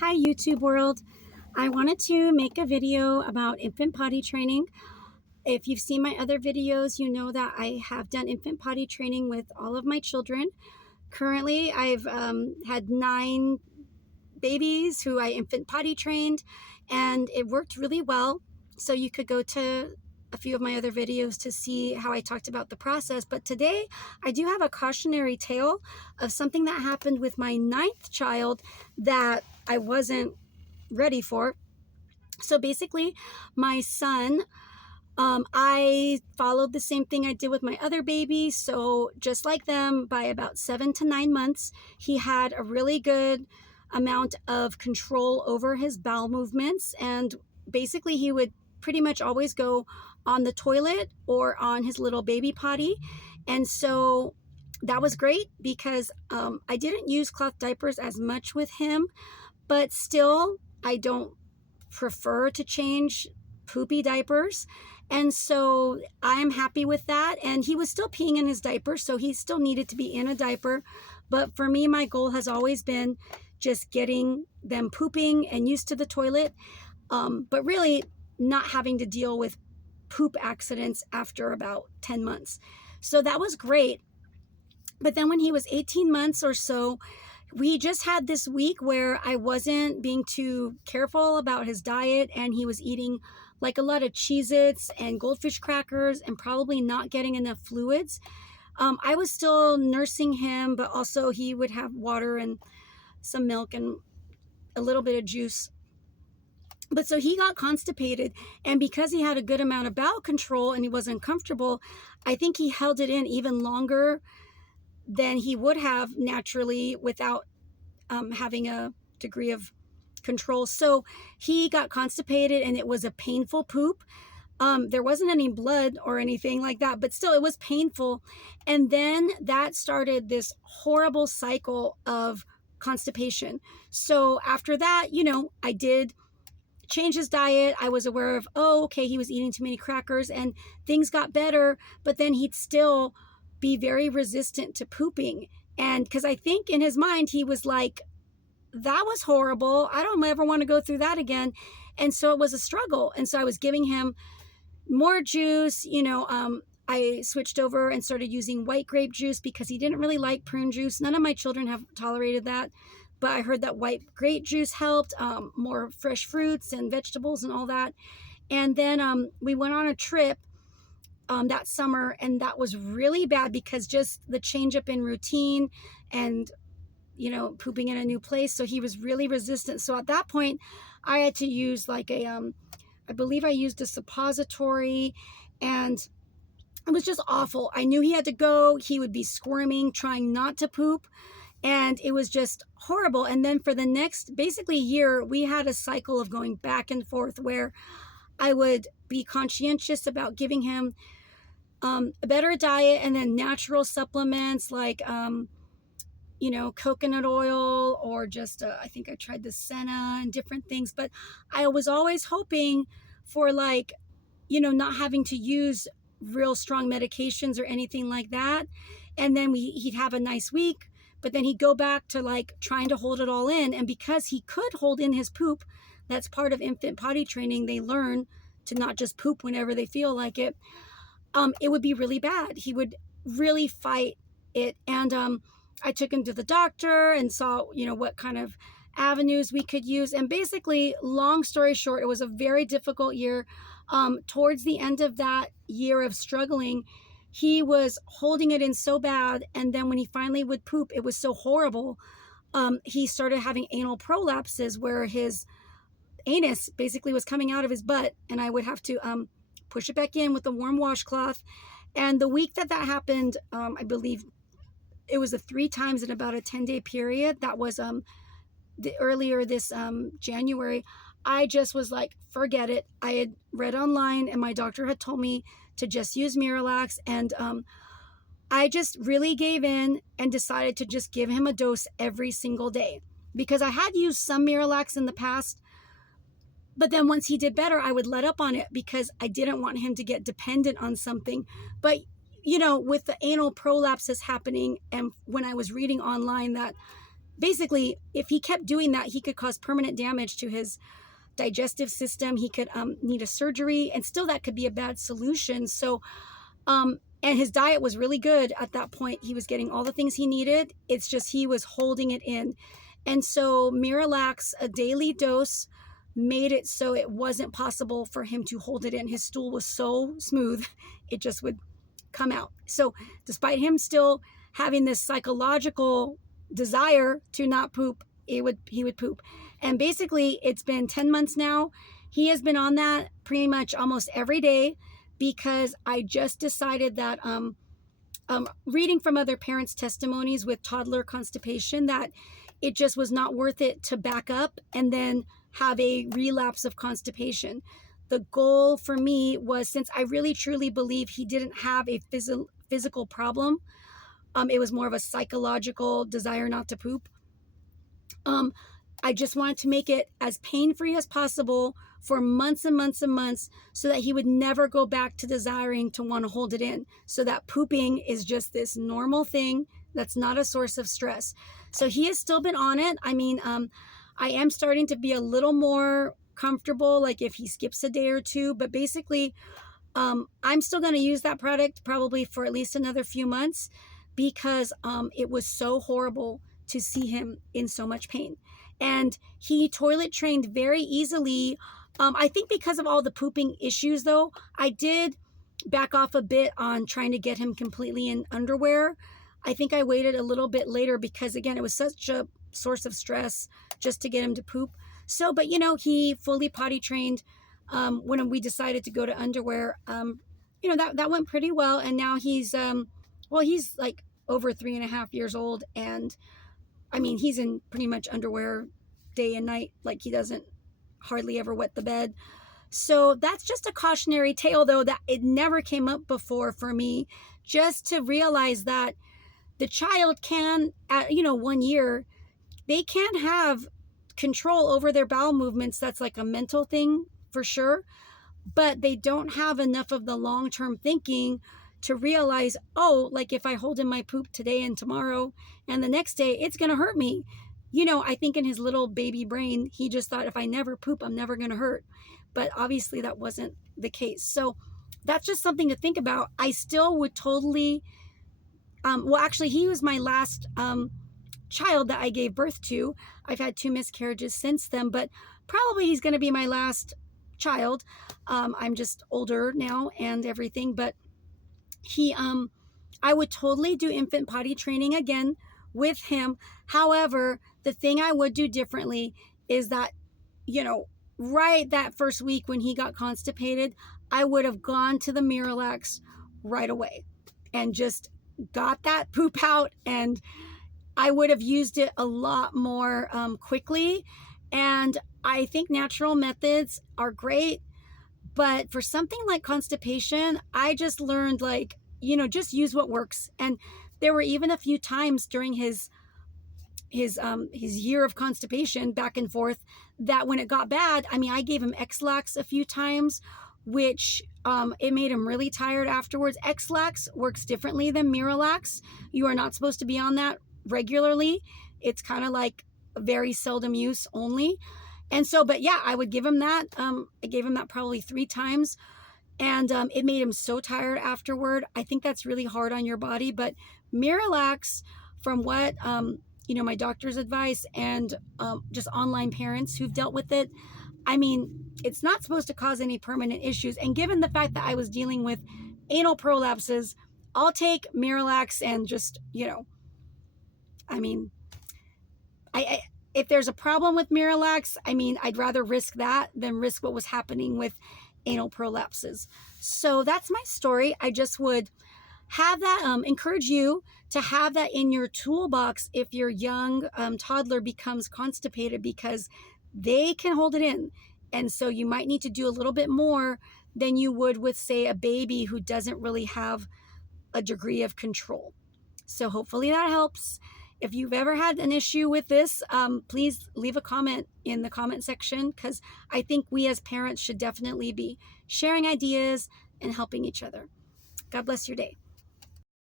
Hi YouTube world. I wanted to make a video about infant potty training. If you've seen my other videos, you know that I have done infant potty training with all of my children. Currently, I've had 9 babies who I infant potty trained, and it worked really well. So you could go to a few of my other videos to see how I talked about the process. But today I do have a cautionary tale of something that happened with my 9th child that I wasn't ready for. So basically, my son, I followed the same thing I did with my other baby. So just like them, by about 7 to 9 months, he had a really good amount of control over his bowel movements. And basically, he would pretty much always go on the toilet or on his little baby potty. And so that was great because I didn't use cloth diapers as much with him, but still, I don't prefer to change poopy diapers. And so I am happy with that. And he was still peeing in his diaper, so he still needed to be in a diaper. But for me, my goal has always been just getting them pooping and used to the toilet, but really not having to deal with poop accidents after about 10 months. So that was great. But then when he was 18 months or so, we just had this week where I wasn't being too careful about his diet, and he was eating like a lot of Cheez-Its and goldfish crackers and probably not getting enough fluids. I was still nursing him, but also he would have water and some milk and a little bit of juice. But so he got constipated, and because he had a good amount of bowel control and he wasn't comfortable, I think he held it in even longer than he would have naturally without having a degree of control. So he got constipated, and it was a painful poop. There wasn't any blood or anything like that, but still it was painful. And then that started this horrible cycle of constipation. So after that, I did change his diet. I was aware of, oh, okay, he was eating too many crackers, and things got better, but then he'd still be very resistant to pooping. And because I think in his mind, he was like, that was horrible. I don't ever want to go through that again. And so it was a struggle. And so I was giving him more juice. I switched over and started using white grape juice because he didn't really like prune juice. None of my children have tolerated that, but I heard that white grape juice helped, more fresh fruits and vegetables and all that. And then we went on a trip that summer, and that was really bad because just the change up in routine and pooping in a new place. So he was really resistant. So at that point, I had to use like I believe I used a suppository, and it was just awful. I knew he had to go. He would be squirming, trying not to poop. And it was just horrible. And then for the next basically year, we had a cycle of going back and forth where I would be conscientious about giving him a better diet and then natural supplements like coconut oil, or just I think I tried the senna and different things. But I was always hoping for not having to use real strong medications or anything like that. And then he'd have a nice week, but then he'd go back to like trying to hold it all in. And because he could hold in his poop, that's part of infant potty training. They learn to not just poop whenever they feel like it. It would be really bad. He would really fight it. And I took him to the doctor and saw, what kind of avenues we could use. And basically, long story short, it was a very difficult year. Towards the end of that year of struggling, he was holding it in so bad. And then when he finally would poop, it was so horrible. He started having anal prolapses where his anus basically was coming out of his butt, and I would have to push it back in with a warm washcloth. And the week that happened, I believe it was 3 times in about a 10-day period. That was earlier this January. I just was like, forget it. I had read online, and my doctor had told me to just use Miralax, and I just really gave in and decided to just give him a dose every single day, because I had used some Miralax in the past. But then once he did better, I would let up on it because I didn't want him to get dependent on something. But, with the anal prolapses happening, and when I was reading online that basically, if he kept doing that, he could cause permanent damage to his digestive system. He could need a surgery, and still that could be a bad solution. So, and his diet was really good at that point. He was getting all the things he needed. It's just he was holding it in. And so Miralax, a daily dose, made it so it wasn't possible for him to hold it in. His stool was so smooth, it just would come out. So despite him still having this psychological desire to not poop, he would poop. And basically it's been 10 months now. He has been on that pretty much almost every day, because I just decided that reading from other parents' testimonies with toddler constipation, that it just was not worth it to back up and then have a relapse of constipation. The goal for me was, since I really truly believe he didn't have a physical problem, it was more of a psychological desire not to poop. I just wanted to make it as pain-free as possible for months and months and months, so that he would never go back to desiring to want to hold it in, so that pooping is just this normal thing that's not a source of stress. So he has still been on it. I mean, I am starting to be a little more comfortable, like if he skips a day or two, but basically I'm still going to use that product probably for at least another few months, because it was so horrible to see him in so much pain. And he toilet trained very easily. I think because of all the pooping issues, though, I did back off a bit on trying to get him completely in underwear. I think I waited a little bit later because, again, it was such a source of stress just to get him to poop. So, but he fully potty trained when we decided to go to underwear. That went pretty well. And now he's like over 3.5 years old. And I mean, he's in pretty much underwear day and night. Like, he doesn't hardly ever wet the bed. So that's just a cautionary tale, though, that it never came up before for me, just to realize that the child can, at 1 year, they can't have control over their bowel movements. That's like a mental thing for sure, but they don't have enough of the long-term thinking to realize, oh, like if I hold in my poop today and tomorrow and the next day, it's going to hurt me. I think in his little baby brain, he just thought, if I never poop, I'm never going to hurt. But obviously that wasn't the case. So that's just something to think about. I still would totally, actually, he was my last child that I gave birth to. I've had 2 miscarriages since then, but probably he's going to be my last child. I'm just older now and everything, but I would totally do infant potty training again with him. However, the thing I would do differently is that, right that first week when he got constipated, I would have gone to the Miralax right away and just got that poop out, and I would have used it a lot more quickly. And I think natural methods are great, but for something like constipation, I just learned, just use what works. And there were even a few times during his year of constipation, back and forth, that when it got bad, I mean, I gave him X-Lax a few times, which it made him really tired afterwards. X-Lax works differently than Miralax. You are not supposed to be on that regularly. It's kind of like very seldom use only. And so, but yeah, I would give him that. I gave him that probably 3 times, and it made him so tired afterward. I think that's really hard on your body. But Miralax, from what my doctor's advice and just online parents who've dealt with it, I mean, it's not supposed to cause any permanent issues. And given the fact that I was dealing with anal prolapses, I'll take Miralax and just, I mean, if there's a problem with Miralax, I mean, I'd rather risk that than risk what was happening with anal prolapses. So that's my story. I just would have that, encourage you to have that in your toolbox if your young toddler becomes constipated, because they can hold it in. And so you might need to do a little bit more than you would with, say, a baby who doesn't really have a degree of control. So hopefully that helps. If you've ever had an issue with this, please leave a comment in the comment section, because I think we as parents should definitely be sharing ideas and helping each other. God bless your day.